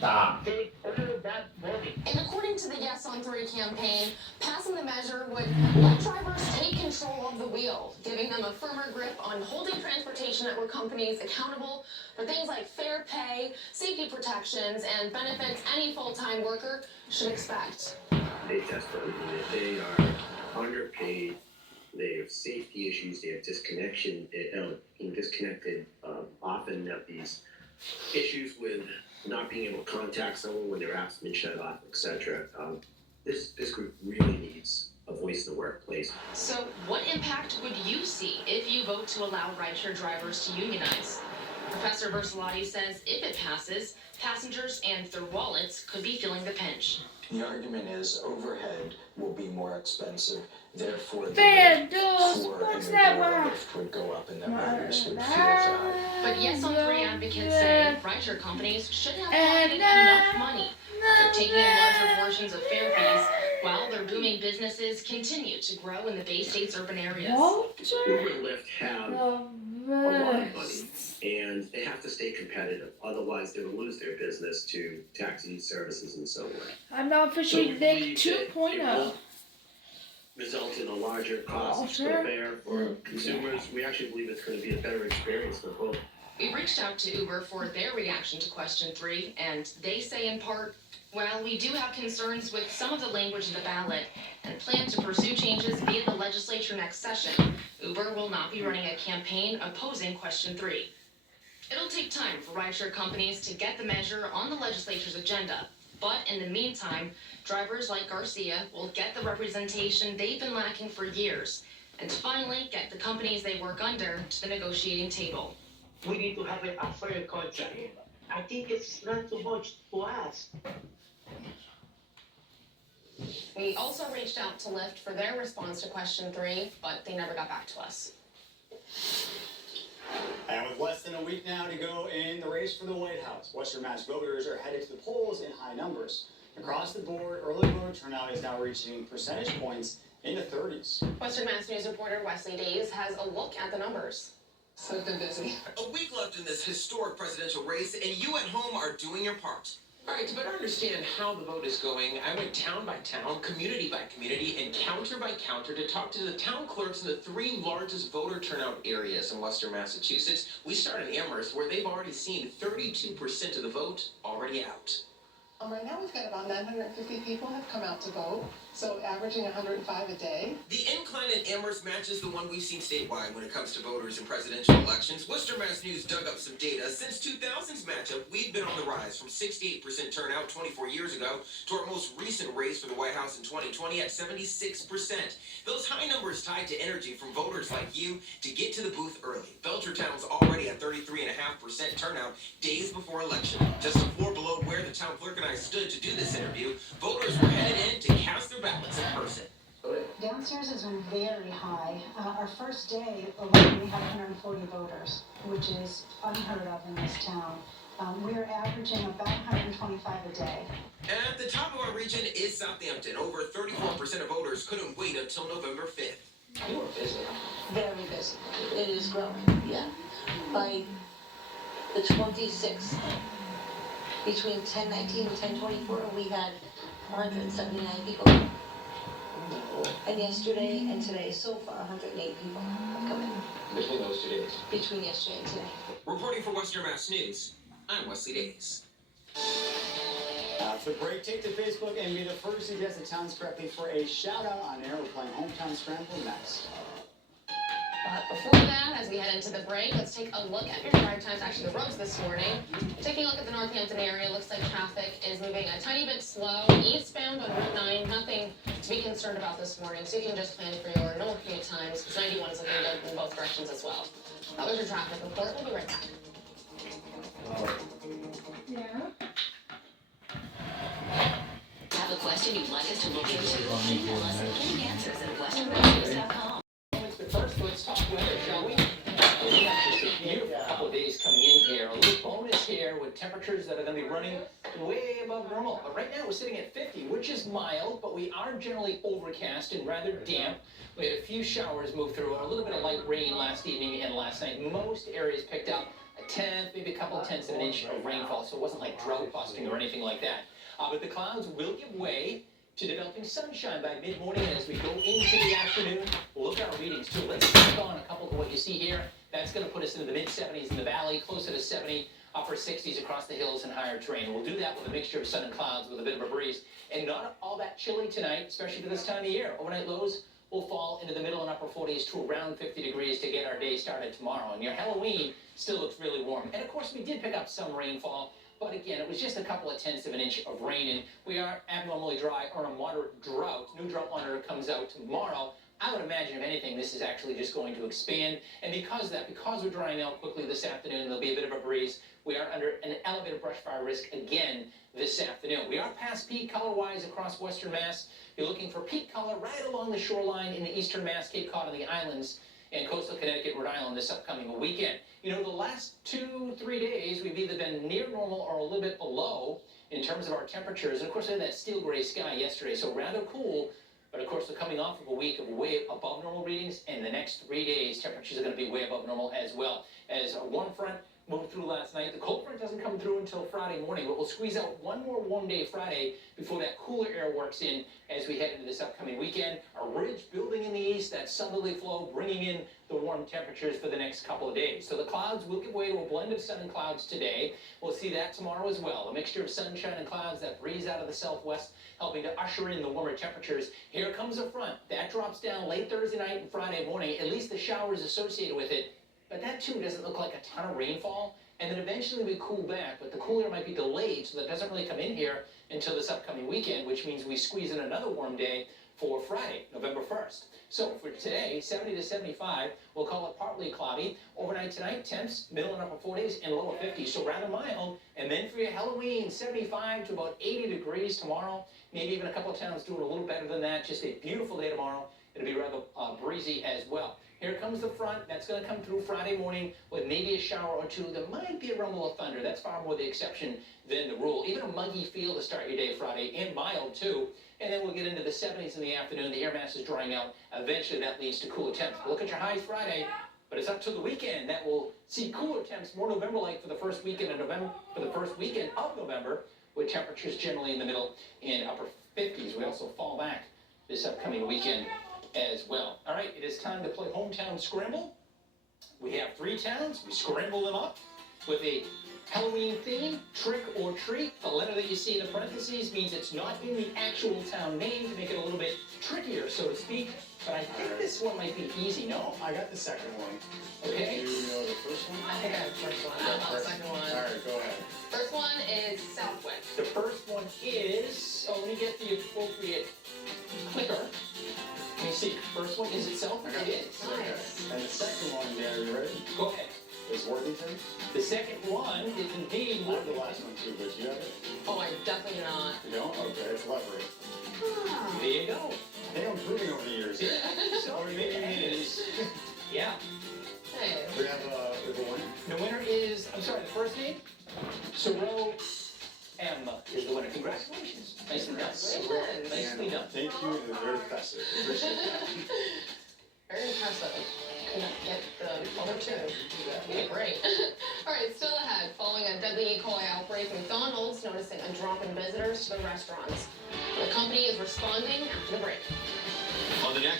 Stop. Take all that money. And according to the Yes on 3 campaign, passing the measure would let drivers take control of the wheel, giving them a firmer grip on holding transportation network companies accountable for things like fair pay, safety protections, and benefits any full-time worker should expect. They desperately need it. They are underpaid. They have safety issues. They have disconnection, being disconnected. Often have these issues with not being able to contact someone when their app's been shut off, etc. This group really needs a voice in the workplace. So what impact would you see if you vote to allow rideshare drivers to unionize? Professor Versalati says if it passes, passengers and their wallets could be feeling the pinch. The argument is overhead will be more expensive, therefore the Fan rate duels. for What's an that Uber or one? Lyft would go up and the riders would feel that. But Yes on 3 advocates say rideshare companies should have pocketed enough money after taking in larger portions of fare fees while their booming businesses continue to grow in the Bay State's urban areas. Uber and Lyft have a lot of money, and they have to stay competitive. Otherwise, they will lose their business to taxi services and so on. I'm not fishing Nick 2.0. Result in a larger cost per fare for consumers. We actually believe it's going to be a better experience for both. We reached out to Uber for their reaction to question 3, and they say in part, while we do have concerns with some of the language in the ballot and plan to pursue changes via the legislature next session, Uber will not be running a campaign opposing question 3. It'll take time for rideshare companies to get the measure on the legislature's agenda, but in the meantime, drivers like Garcia will get the representation they've been lacking for years and finally get the companies they work under to the negotiating table. We need to have a fair contract. I think it's not too much to ask. We also reached out to Lyft for their response to question 3, but they never got back to us. And with less than a week now to go in the race for the White House, Western Mass voters are headed to the polls in high numbers. Across the board, early voter turnout is now reaching percentage points in the 30s. Western Mass News reporter Wesley Days has a look at the numbers. So they've been busy. A week left in this historic presidential race, and you at home are doing your part. All right, to better understand how the vote is going, I went town by town, community by community, and counter by counter to talk to the town clerks in the 3 largest voter turnout areas in Western Massachusetts. We start in Amherst, where they've already seen 32% of the vote already out. Right now we've got about 950 people have come out to vote, so averaging 105 a day. The incline in Amherst matches the one we've seen statewide when it comes to voters in presidential elections. Western Mass News dug up some data. Since 2000's matchup, we've been on the rise from 68% turnout 24 years ago to our most recent race for the White House in 2020 at 76%. Those high numbers tied to energy from voters like you to get to the booth early. Belchertown's already at 33.5% turnout days before election. Just a floor below where the town clerk and I stood to do this interview, voters were headed in to cast their ballots in person. Downstairs has been very high. Our first day alone, we had 140 voters, which is unheard of in this town. We're averaging about 125 a day. At the top of our region is Southampton. Over 34% of voters couldn't wait until November 5th. You were busy. Very busy. It is growing, yeah. By the 26th, between 10:19 and 10:24, we had 179 people. And yesterday and today, so far, 108 people have come in. Between those 2 days. Between yesterday and today. Reporting for Western Mass News, I'm Wesley Days. After the break, take to Facebook and be the first to guess the towns correctly for a shout out on air. We're playing Hometown Scramble next. But before that, as we head into the break, let's take a look at your drive times, actually the roads this morning. Taking a look at the Northampton area, looks like traffic is moving a tiny bit slow. Eastbound on Route 9, nothing to be concerned about this morning, so you can just plan for your normal commute times, because 91 is looking good in both directions as well. That was your traffic report. We'll be right back. Yeah. Have a question you'd like us to look into? Email us at gettinganswers@westernmassnews.com. First, let's talk weather, shall we? We have just a beautiful couple of days coming in here. A little bonus here with temperatures that are going to be running way above normal. But right now we're sitting at 50, which is mild, but we are generally overcast and rather damp. We had a few showers move through and a little bit of light rain last evening and last night. Most areas picked up a tenth, maybe a couple tenths of an inch of rainfall, so it wasn't like drought busting or anything like that. But the clouds will give way to developing sunshine by mid-morning, and as we go into the afternoon, look at our readings too. Let's stick on a couple of what you see here. That's going to put us into the mid-70s in the valley, closer to 70, upper 60s across the hills and higher terrain. We'll do that with a mixture of sun and clouds with a bit of a breeze, and not all that chilly tonight, especially for this time of year. Overnight lows will fall into the middle and upper 40s to around 50 degrees to get our day started tomorrow. And your Halloween still looks really warm. And of course, we did pick up some rainfall. But again, it was just a couple of tenths of an inch of rain, and we are abnormally dry or a moderate drought. New drought monitor comes out tomorrow. I would imagine, if anything, this is actually just going to expand. And because we're drying out quickly this afternoon, there'll be a bit of a breeze. We are under an elevated brush fire risk again this afternoon. We are past peak color-wise across western Mass. You're looking for peak color right along the shoreline in the eastern Mass, Cape Cod, and the islands, and coastal Connecticut, Rhode Island this upcoming weekend. You know, the last 2-3 days, we've either been near normal or a little bit below in terms of our temperatures. And of course, we had that steel gray sky yesterday, so rather cool. But of course, we're coming off of a week of way above normal readings, and the next 3 days, temperatures are going to be way above normal as well. As a warm front moved through last night, the cold front doesn't come through until Friday morning, but we'll squeeze out one more warm day Friday before that cooler air works in as we head into this upcoming weekend. A ridge building in the east, that southerly flow bringing in the warm temperatures for the next couple of days. So the clouds will give way to a blend of sun and clouds today. We'll see that tomorrow as well. A mixture of sunshine and clouds, that breeze out of the southwest helping to usher in the warmer temperatures. Here comes a front. That drops down late Thursday night and Friday morning, at least the showers associated with it. But that too doesn't look like a ton of rainfall. And then eventually we cool back, but the cool air might be delayed, so that doesn't really come in here until this upcoming weekend, which means we squeeze in another warm day for Friday, November 1st. So for today, 70 to 75, we'll call it partly cloudy. Overnight tonight, temps, middle and upper 40s and lower 50s, so rather mild. And then for your Halloween, 75 to about 80 degrees tomorrow. Maybe even a couple of towns doing a little better than that. Just a beautiful day tomorrow. It'll be rather breezy as well. Here comes the front. That's going to come through Friday morning with maybe a shower or two. There might be a rumble of thunder. That's far more the exception than the rule. Even a muggy feel to start your day Friday, and mild too. And then we'll get into the 70s in the afternoon. The air mass is drying out. Eventually that leads to cooler temps. Look at your highs Friday, but it's up to the weekend that will see cooler temps, more November-like for the first weekend of November, with temperatures generally in the middle and upper 50s. We also fall back this upcoming weekend as well. All right, it is time to play Hometown Scramble. We have 3 towns. We scramble them up with a Halloween theme, trick or treat. The letter that you see in the parentheses means it's not in the actual town name to make it a little bit trickier, so to speak. But I think this one might be easy, no? I got the second one. Okay. Do you know the first one? I think I have the first one. I don't know the second one. All right, go ahead. First one is Southwick. The first one is, let me get the appropriate clicker. Let me see. First one is itself. I got It is. Nice. And the second one, yeah, are you ready? Go ahead. Is Worthington? The second one is indeed I have the last one too, but you have it? Oh, I definitely do not. You don't? Okay, it's Leverett. There you go. I think I'm improving over the years. Yeah, I think so. Or maybe it is. Yeah. Hey. We have a winner. The winner is, I'm sorry, the first name? Soro M is the winner. Congratulations. Nicely done. Congratulations. Nicely done. Thank you. It was very impressive. Appreciate that. Very impressive. Couldn't get the other two. Yeah, great. All right, still ahead. Following a deadly E. coli outbreak, McDonald's noticing a drop in visitors to the restaurants. The company is responding after the break. On the next